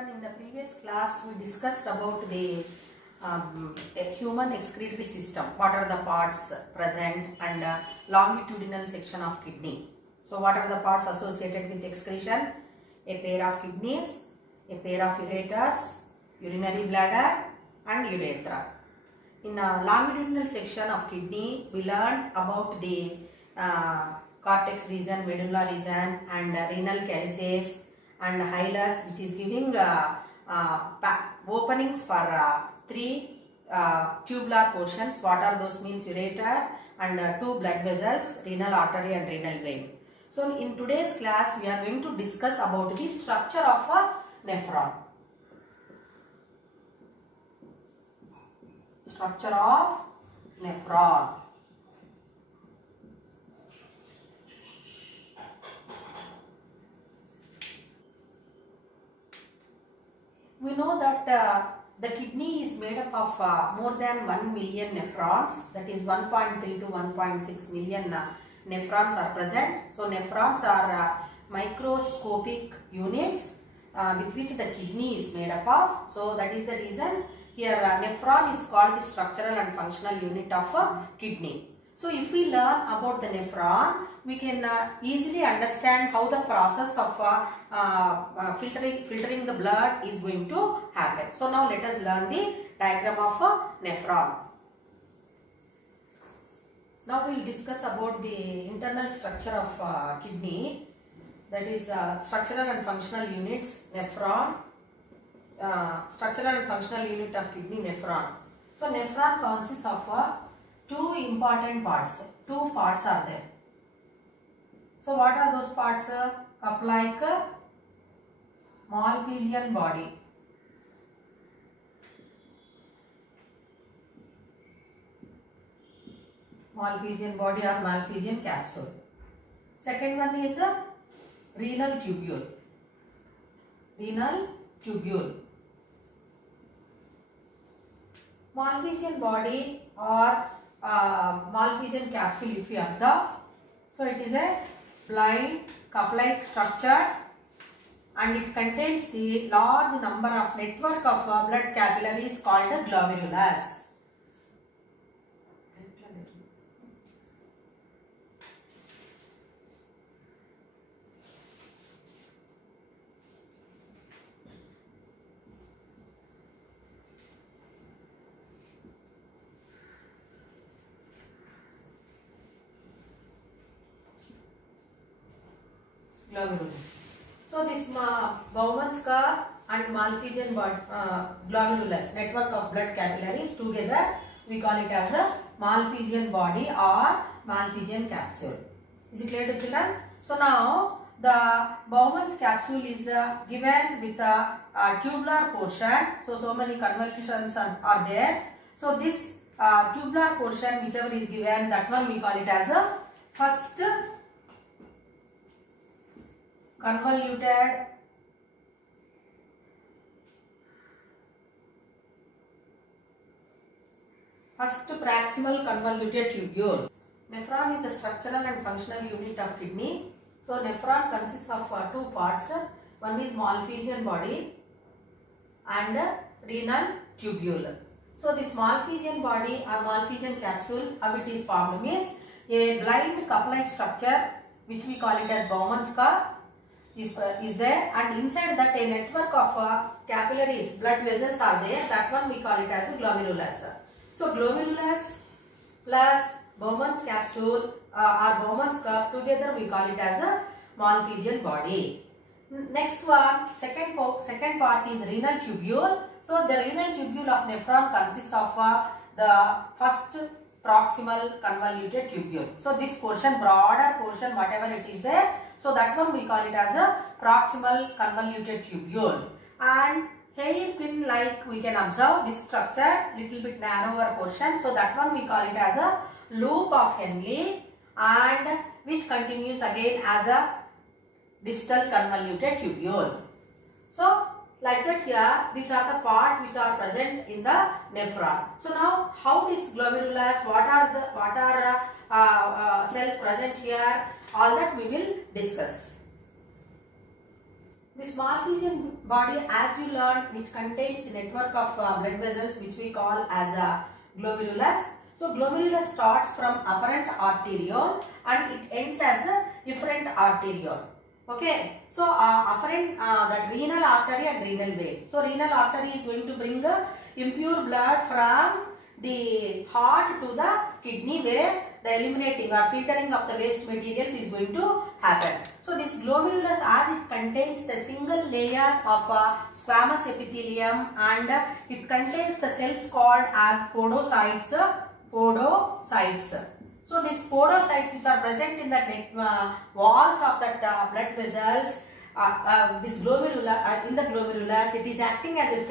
children, in the previous class we discussed about the human excretory system. What are the parts present and longitudinal section of kidney. So what are the parts associated with excretion? A pair of kidneys, a pair of ureters, urinary bladder and urethra. In a longitudinal section of kidney, we learned about the cortex region, medulla region and renal calyces and hilus, which is giving openings for three tubular portions. What are those? Means ureter and two blood vessels, renal artery and renal vein. So in today's class we are going to discuss about the structure of a nephron. Structure of nephron. We know that the kidney is made up of more than 1 million nephrons, that is 1.3 to 1.6 million nephrons are present. So nephrons are microscopic units with which the kidney is made up of. So that is the reason here nephron is called the structural and functional unit of a kidney. So if we learn about the nephron, we can easily understand how the process of filtering the blood is going to happen. So now let us learn the diagram of a nephron. Now we will discuss about the internal structure of kidney, that is structural and functional units, nephron, structural and functional unit of kidney, nephron. So nephron consists of two important parts. Two parts are there. So what are those parts? Cup-like Malpighian body. Malpighian body or Malpighian capsule. Second one is a renal tubule. Renal tubule. Malpighian body or Malpighian capsule, if you observe, so it is a blind cup-like structure and it contains the large number of network of blood capillaries called the glomerulus. Glomerulus. So this Bowman's curve and Malpighian glomerulus, network of blood capillaries, together we call it as a Malpighian body or Malpighian capsule. Is it clear to children? So now the Bowman's capsule is given with a tubular portion. So many convolutions are there. So this tubular portion, whichever is given, that one we call it as a first convoluted proximal convoluted tubule. Nephron is the structural and functional unit of kidney. So nephron consists of two parts. One is Malpighian body and renal tubule. So this Malpighian body or Malpighian capsule, how it is formed means a blind cup-like structure which we call it as Bowman's curve is there, and inside that a network of capillaries, blood vessels are there. That one we call it as a glomerulus. So glomerulus plus Bowman's capsule or Bowman's curve, together we call it as a Malpighian body. Next one, second part is renal tubule. So the renal tubule of nephron consists of the first proximal convoluted tubule. So this portion, broader portion, whatever it is there, so that one we call it as a proximal convoluted tubule. And hairpin like we can observe this structure, little bit narrower portion. So that one we call it as a loop of Henle, and which continues again as a distal convoluted tubule. So like that here, these are the parts which are present in the nephron. So now how this glomerulus, what are cells present here, all that we will discuss. This Malpighian body, as you learned, which contains the network of blood vessels, which we call as a glomerulus. So glomerulus starts from afferent arteriole and it ends as a efferent arteriole. Okay, so afferent, that renal artery and renal vein. So renal artery is going to bring impure blood from the heart to the kidney, where the eliminating or filtering of the waste materials is going to happen. So this glomerulus, as it contains the single layer of squamous epithelium and it contains the cells called as podocytes. So these podocytes, which are present in the walls of that blood vessels, this glomerulus, in the glomerulus, it is acting as a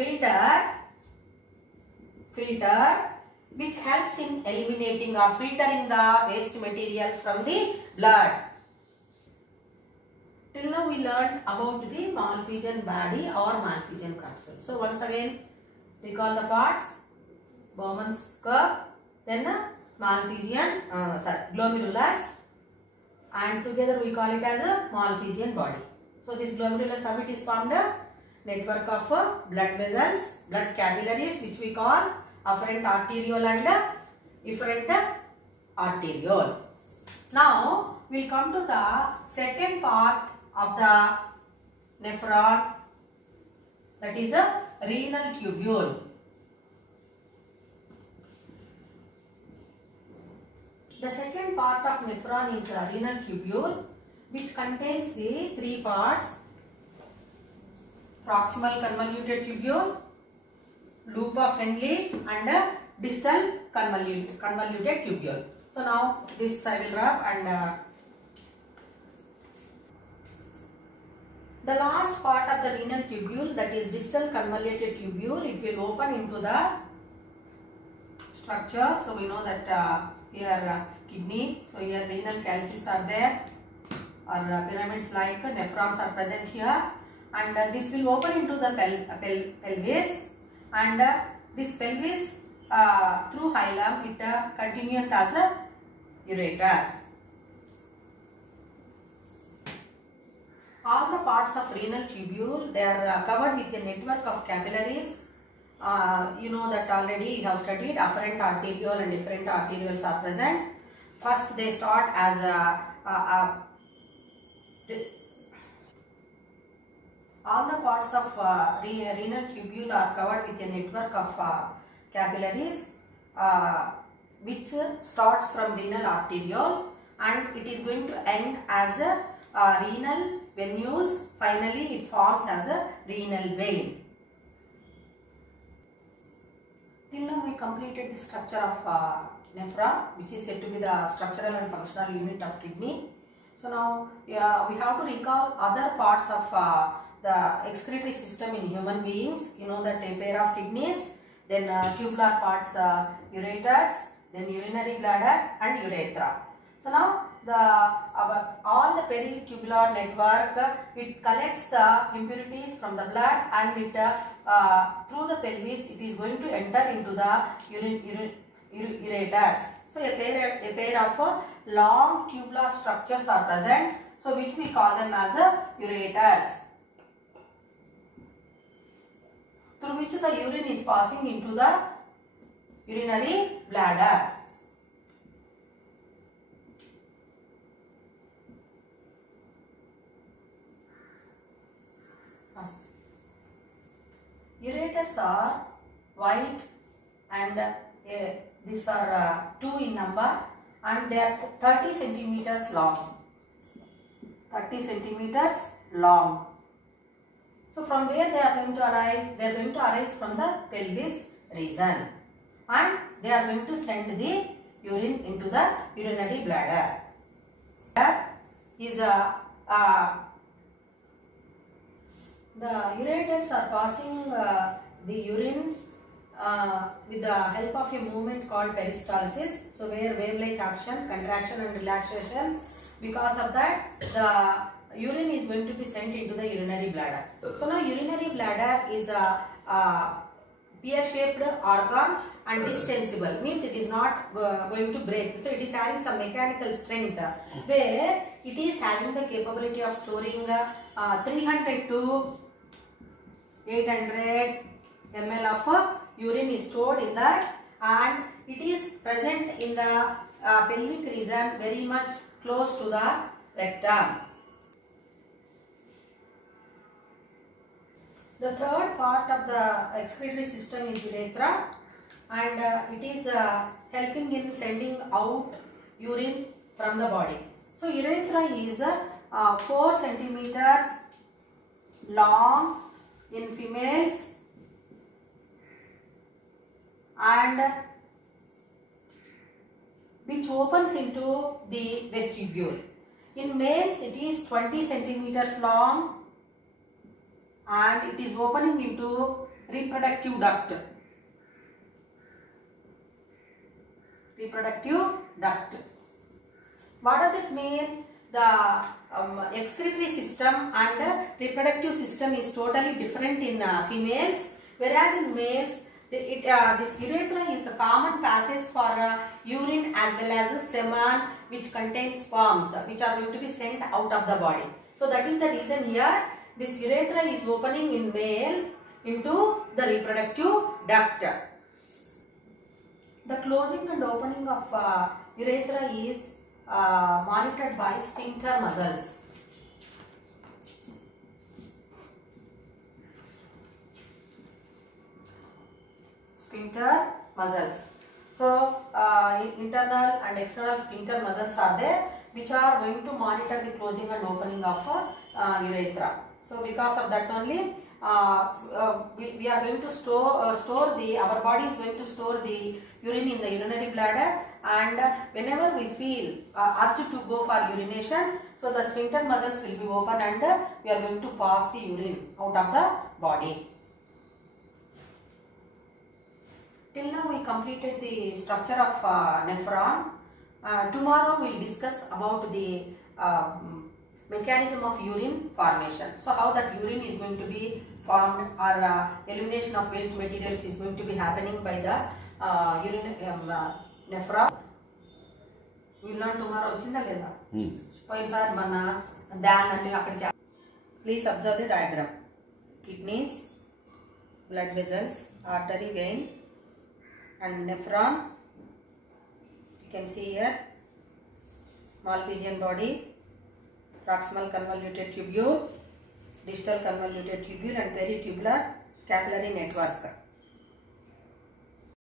filter which helps in eliminating or filtering the waste materials from the blood. Till now we learned about the Malpighian body or Malpighian capsule. So once again recall the parts: Bowman's curve, then Malpighian, glomerulus, and together we call it as a Malpighian body. So this glomerulus, how it is formed? Network of blood vessels, blood capillaries, which we call afferent arteriole and efferent arteriole. Now we will come to the second part of the nephron, that is a renal tubule. The second part of nephron is a renal tubule, which contains the three parts: proximal convoluted tubule, loop of Henle, and a distal convoluted tubule. So now this I will rub, and the last part of the renal tubule, that is distal convoluted tubule, it will open into the structure. So we know that here kidney, so here renal calces are there, or pyramids like nephrons are present here, and this will open into the pelvis, and this pelvis through hilum it continues as a ureter. All the parts of renal tubule, they are covered with a network of capillaries. You know that already you have studied afferent arteriole and efferent arterioles are present. First they start as all the parts of renal tubule are covered with a network of capillaries which starts from renal arteriole and it is going to end as a renal venules. Finally it forms as a renal vein. Till now we completed the structure of nephron, which is said to be the structural and functional unit of kidney. So now we have to recall other parts of the excretory system in human beings. You know that a pair of kidneys, then tubular parts, ureters, then urinary bladder and urethra. So now all the peritubular network, it collects the impurities from the blood and it through the pelvis it is going to enter into the ureters. So a pair of long tubular structures are present, so which we call them as ureters, through which the urine is passing into the urinary bladder. Ureters are white and these are 2 in number and they are 30 centimeters long. 30 centimeters long. So from where they are going to arise? They are going to arise from the pelvis region and they are going to send the urine into the urinary bladder. There is the ureters are passing the urine with the help of a movement called peristalsis. So where wave-like action, contraction and relaxation. Because of that, the urine is going to be sent into the urinary bladder. So now urinary bladder is pear-shaped organ and distensible, means it is not going to break. So it is having some mechanical strength where it is having the capability of storing 300 to 800 ml of urine is stored in that, and it is present in the pelvic region, very much close to the rectum. The third part of the excretory system is urethra, and it is helping in sending out urine from the body. So urethra is 4 centimeters long in females and which opens into the vestibule. In males it is 20 centimeters long and it is opening into reproductive duct. Reproductive duct. What does it mean? The excretory system and reproductive system is totally different in females, whereas in males this urethra is the common passage for urine as well as semen, which contains sperms which are going to be sent out of the body. So that is the reason here this urethra is opening in males into the reproductive duct. The closing and opening of urethra is monitored by sphincter muscles. Sphincter muscles. So internal and external sphincter muscles are there, which are going to monitor the closing and opening of urethra. So because of that only we are going to store our body is going to store the urine in the urinary bladder, and whenever we feel urge to go for urination, so the sphincter muscles will be open and we are going to pass the urine out of the body. Till now we completed the structure of nephron. Tomorrow we will discuss about the mechanism of urine formation. So how that urine is going to be formed, or elimination of waste materials is going to be happening by the nephron. We will learn tomorrow. Please observe the diagram. Kidneys, blood vessels, artery, vein, and nephron. You can see here Malpighian body, proximal convoluted tubule, distal convoluted tubule, and peritubular capillary network.